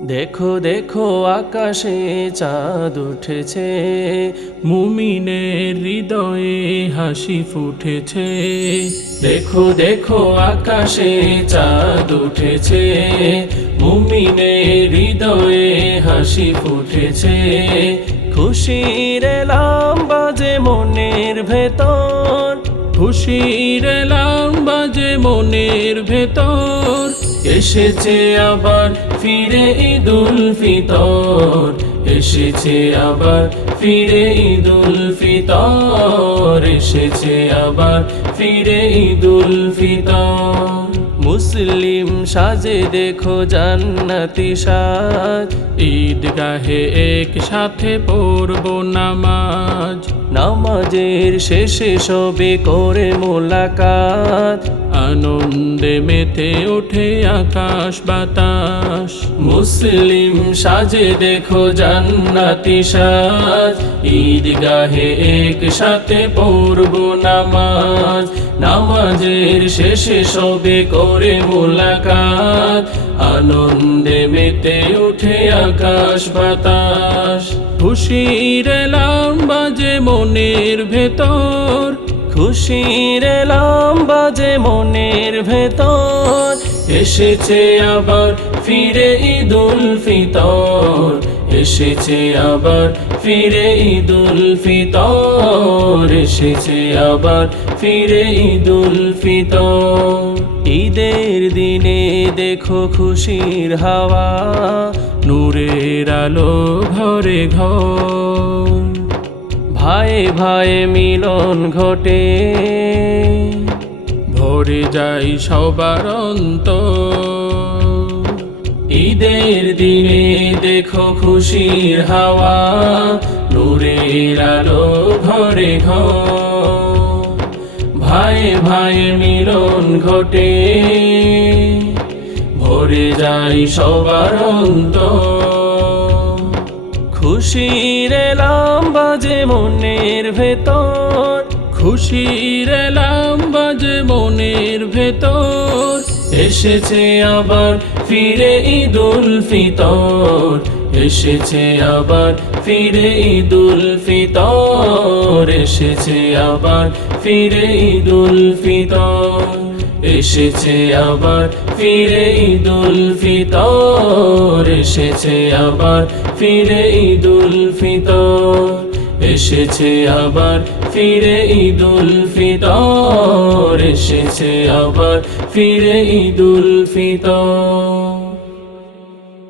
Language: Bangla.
দেখো দেখো আকাশে চাঁদ উঠেছে, মুমিনের হৃদয়ে হাসি ফুটেছে। দেখো দেখো আকাশে চাঁদ উঠেছে, মুমিনের হৃদয়ে হাসি ফুটেছে। খুশির এলাম বাজে মনের ভেতর, খুশির এলাম বাজে মনের ভেতর। এসেছে আবার ফিরে ঈদুল ফিতর, এসেছে আবার ফিরে ঈদুল ফিতর, এসেছে আবার ফিরে ঈদুল ফিতর। মুসলিম সাজে দেখো জান্নাতি সাজ, ঈদগাহে একসাথে পড়ব নামাজ। নামাজের শেষে সবে করে মোলাকাত, আনন্দে মেতে ওঠে আকাশ বাতাস। মুসলিম সাজে দেখো জান্নাতি সাজ, ঈদগাহে একসাথে পড়ব নামাজ। নামাজের শেষে সবে করে মোলাকাত, আনন্দে মেতে ওঠে আকাশ বাতাস। খুশির এলাম বাজে মনের ভেতর, খুশির এলাম বাজে মনের ভেতর। এসেছে আবার ফিরে ঈদুল ফিতর, এসেছে আবার ফিরে ঈদুল ফিতর, এসেছে আবার ফিরে ঈদুল ফিতর। ঈদের দিনে দেখো খুশির হাওয়া, নূরের আলো ঘরে ঘর। ভাইয়ে ভাইয়ে মিলন ঘটে, ভরে যাই সবার অন্তর। ঈদের দিনে দেখো খুশির হাওয়া, নূরের আলো ঘরে ঘর। ভাইয়ে ভাইয়ে মিলন ঘটে, ভরে যাই সবার অন্তর। খুশির এলাম বাজে মনের ভেতর, খুশির এলাম বাজে মনের ভেতর। এসেছে আবার ফিরে ঈদুল ফিতর, এসেছে আবার ফিরে ঈদুল ফিতর, এসেছে আবার ফিরে ঈদুল ফিতর, এসেছে আবার ফিরে ঈদুল ফিতর, এসেছে আবার ফিরে ঈদুল ফিতর, এসেছে আবার ফিরে ঈদুল ফিতর, এসেছে আবার ফিরে ঈদুল ফিতর।